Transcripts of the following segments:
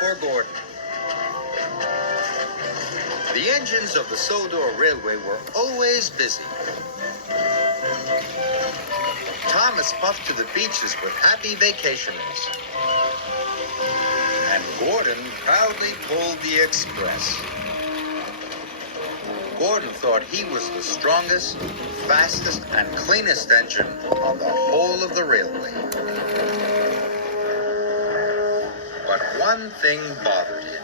for Gordon. The engines of the Sodor Railway were always busy. Thomas puffed to the beaches with happy vacationers. And Gordon proudly pulled the express. Gordon thought he was the strongest, fastest, and cleanest engine on the whole of the railway. But one thing bothered him.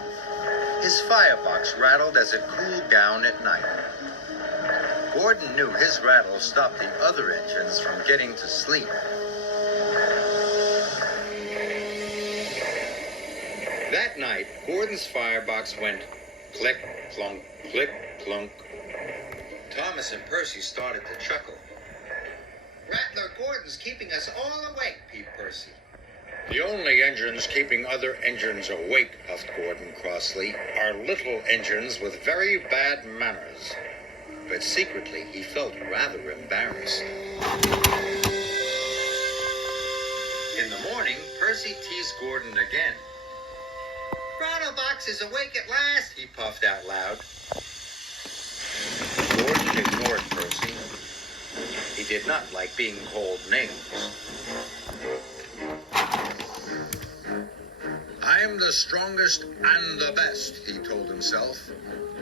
His firebox rattled as it cooled down at night. Gordon knew his rattle stopped the other engines from getting to sleep. That night, Gordon's firebox went click, clunk, click, clunk. Thomas and Percy started to chuckle. "Rattler Gordon's keeping us all awake," peeped Percy. "The only engines keeping other engines awake," puffed Gordon crossly, "are little engines with very bad manners." But secretly, he felt rather embarrassed. In the morning, Percy teased Gordon again. "Rattlebox is awake at last," he puffed out loud. Gordon ignored Percy. He did not like being called names. "I'm the strongest and the best," he told himself.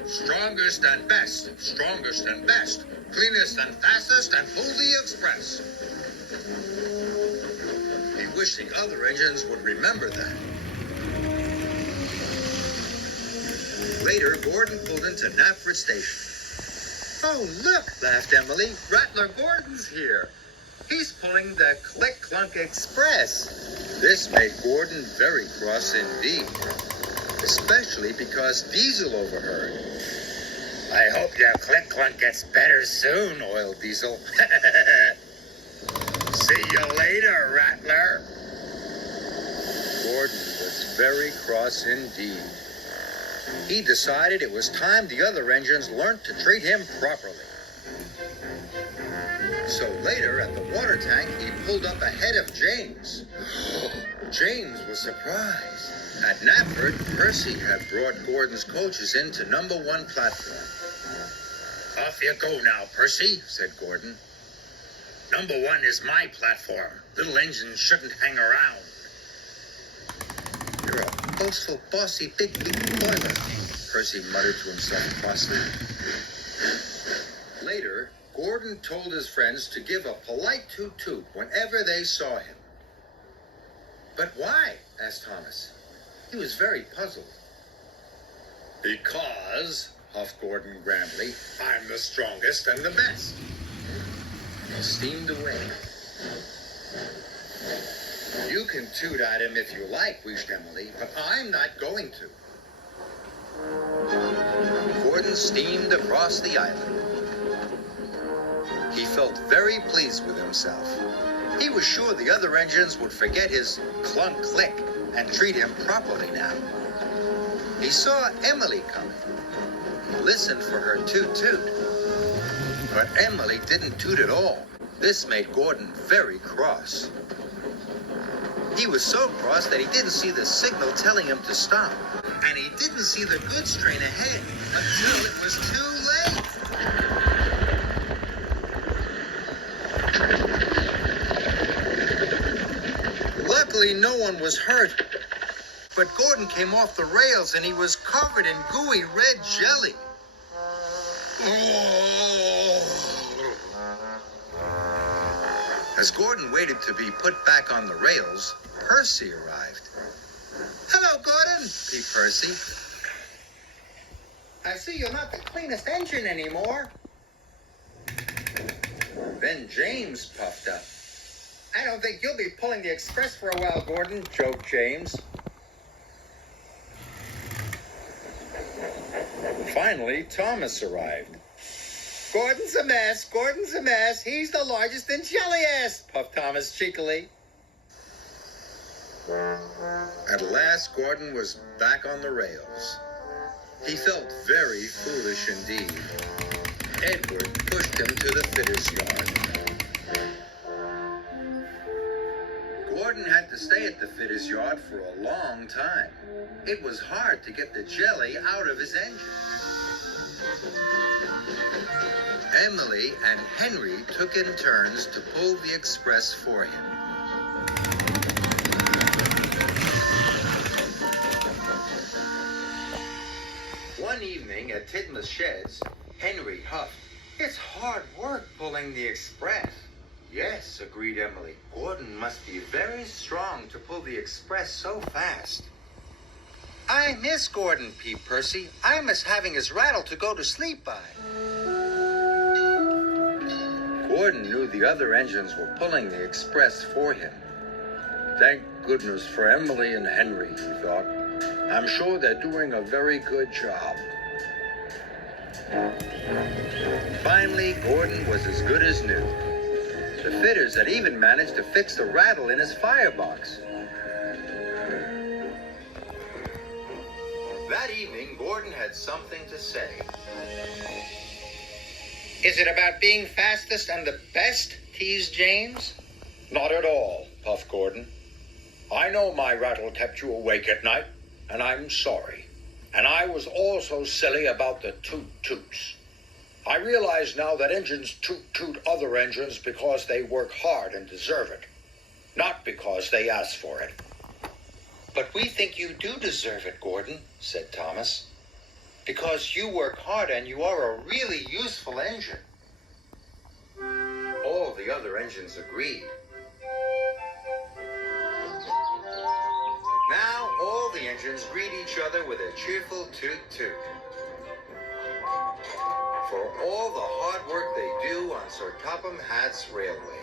"Strongest and best, strongest and best, cleanest and fastest, and pull the express." He wished the other engines would remember that. Later, Gordon pulled into Knapford Station. "Oh, look," laughed Emily. "Rattler Gordon's here. He's pulling the Click-Clunk Express." This made Gordon very cross indeed, especially because Diesel overheard. "I hope your Click-Clunk gets better soon, Oil Diesel." "See you later, Rattler." Gordon was very cross indeed. He decided it was time the other engines learned to treat him properly. So later, at the water tank, he pulled up ahead of James. James was surprised. At Knapford, Percy had brought Gordon's coaches into number 1 platform. "Off you go now, Percy," said Gordon. "Number 1 is my platform. Little engines shouldn't hang around." "You're a boastful, bossy, big boiler," Percy muttered to himself crossly. Later, Gordon told his friends to give a polite toot-toot whenever they saw him. "But why?" asked Thomas. He was very puzzled. "Because," huffed Gordon grandly, "I'm the strongest and the best." He steamed away. "You can toot at him if you like," wheezed Emily, "but I'm not going to." Gordon steamed across the island. He felt very pleased with himself. He was sure the other engines would forget his clunk-click and treat him properly now. He saw Emily coming. He listened for her toot-toot. But Emily didn't toot at all. This made Gordon very cross. He was so cross that he didn't see the signal telling him to stop. And he didn't see the goods train ahead until it was too late. Luckily, no one was hurt. But Gordon came off the rails and he was covered in gooey red jelly. As Gordon waited to be put back on the rails, Percy arrived. "Hello, Gordon," peeped Percy. "I see you're not the cleanest engine anymore." Then James puffed up. "I don't think you'll be pulling the express for a while, Gordon," joked James. Finally, Thomas arrived. "Gordon's a mess, Gordon's a mess. He's the largest and jelliest," puffed Thomas cheekily. At last, Gordon was back on the rails. He felt very foolish indeed. Edward pushed him to the fitter's yard. Gordon had to stay at the fitter's yard for a long time. It was hard to get the jelly out of his engine. Emily and Henry took in turns to pull the express for him. One evening at Tidmouth's sheds, Henry huffed. "It's hard work pulling the express." "Yes," agreed Emily. "Gordon must be very strong to pull the express so fast." "I miss Gordon," peeped Percy. "I miss having his rattle to go to sleep by." Gordon knew the other engines were pulling the express for him. "Thank goodness for Emily and Henry," he thought. "I'm sure they're doing a very good job." Finally, Gordon was as good as new. The fitters had even managed to fix the rattle in his firebox. That evening, Gordon had something to say. "Is it about being fastest and the best?" teased James. "Not at all," puffed Gordon. "I know my rattle kept you awake at night, and I'm sorry. And I was also silly about the toot-toots. I realize now that engines toot-toot other engines because they work hard and deserve it, not because they ask for it." "But we think you do deserve it, Gordon," said Thomas, "because you work hard and you are a really useful engine." All the other engines agreed. Now all the engines greet each other with a cheerful toot-toot. For all the hard work they do on Sir Topham Hatt's railway.